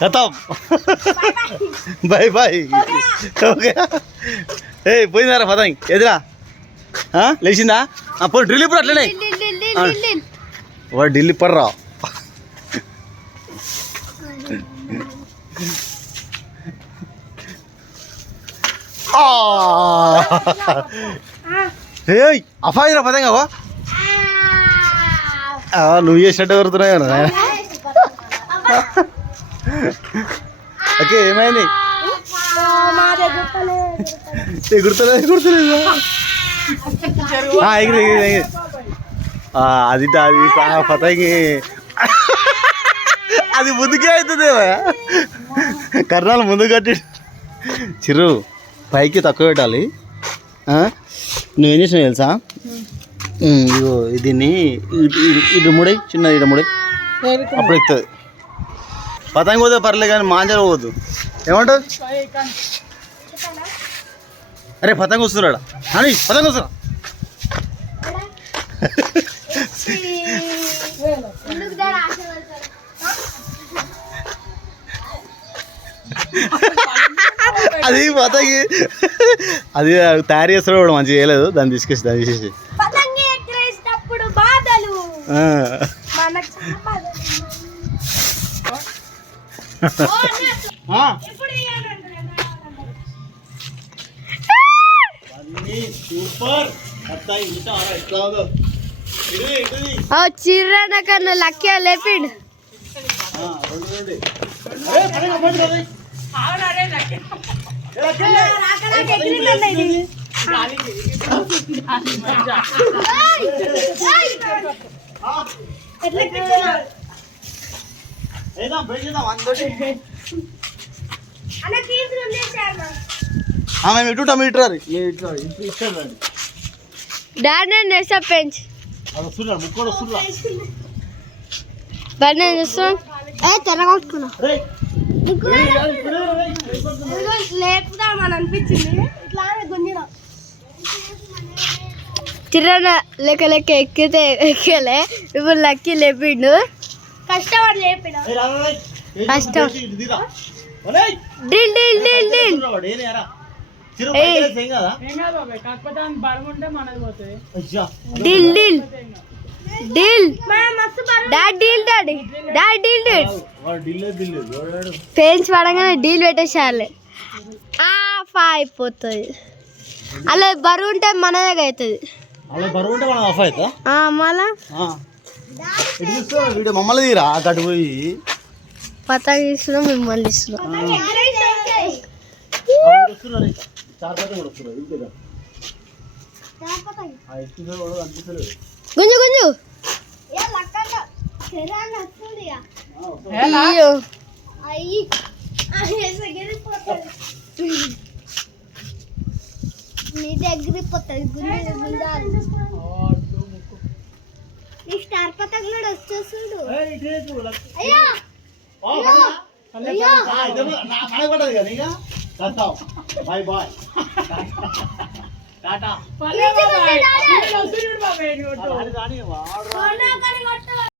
ఖతం bye bye okay ఏ పోయిందారా పతంగ్ ఎదురా లేచిందా? పోయి ఢిల్లీ ఇప్పుడు అట్లనే. వాడు ఢిల్లీ పర్రా ఏయ్ అఫాయిరా. ఆ, నువ్వు చేసినట్టు ఎవరుతున్నాయి ఓకే ఏమైంది? ఎగురుతలేదు ఎగురుతలేదు ఎగిరి ఎగిరి అది అది ఆ పతంగి. అది ముందుకే అవుతుంది కర్ణాలు ముందు కట్టి చిరు పైకి తక్కువ పెట్టాలి? నువ్వేం చేసినావు తెలుసా? ఇగో దీన్ని ఇటు ముడై చిన్న ఇటు ముడై. అప్పుడు ఎక్కుతుంది పతంగి పోతే పర్లేదు కానీ మాంజలు పోవద్దు ఏమంటావు? అరే పతంగి వస్తున్నాడా అని పతంగి వస్తున్నా. అది పతంగి. అది తయారు చేస్తాడు వాడు మంచిగా చేయలేదు. దాన్ని తీసుకొచ్చి దాన్ని తీసేసి. బాధలు. సూపర్. ఎట్లా చిర్రన కన్నా లక్కీ లేపిండు. ఆ, రెండు రెండు ఏ, పడంగా, పడంగా, పడంగా. ఏ, లక్కే. ఆ, ఏద్దాం, బ్రేక్ చేద్దాం, అందరికీ. ఆ, మేము ఇటు ఉంటాం, మీరు ఇటు రారు. మీరు ఇటు రారు, ఇటు ఇటు రండి. డాడీ నెక్స్ట్ పెంచ్ అది వస్తున్నారు, ముక్కోడు వస్తున్నారు. బండి చూస్తాం ఏ తెరగొట్టుకున్నా రేయ్, రేయ్, రేయ్, ఇప్పుడే రేయ్. లేపుదామని అనిపించింది ఇట్లా గుంజిన చిర్రన లెక్క లెక్క ఎక్కితే ఎక్కలే ఇప్పుడు లక్కీ లేపిండు కష్టపడి లేపిన కష్టం. డిల్ డిల్ డిల్ డిల్. డిల్ డిల్ డిల్ డాడ్ డీల్ డాడీ. డాడ్ డీల్ వాడు పెయింట్స్ పడంగానే డీల్ పెట్టేసేయాలి. ఆఫ్ అయిపోతుంది. అలా బరువు ఉంటే మన దగ్గర అవుతుంది. అలా బరువు ఉంటే మనం ఆఫ్ అవుతా? మళ్ళా? వీడియో మమ్మల్ని తీరా? అటు పోయి. పతాక ఇస్తున్నాం మిమ్మల్ని ఇస్తున్నాం ఆ, వాడు వస్తున్నాడు ఇంకా. చార్ పక్కన కూడా వస్తున్నాడు ఇంకేదా ఆ ఎక్కిన కూడా అనిపిస్తలేదు గుంజు గుంజు. అయ్యో. నీ దగ్గర పోతుంది. గుంజు గుంజాలి నీ స్టార్ పతక్ కూడా వచ్చేస్తుండు ఏయ్, ఇటు రేపు, లక్- అయ్యో! ఆ, పడిందా? అయ్యో! ఆ, ఇదేమో నా మనకు పడ్డది కదా ఇక చేద్దాం బాయ్ బాయ్. టాటా.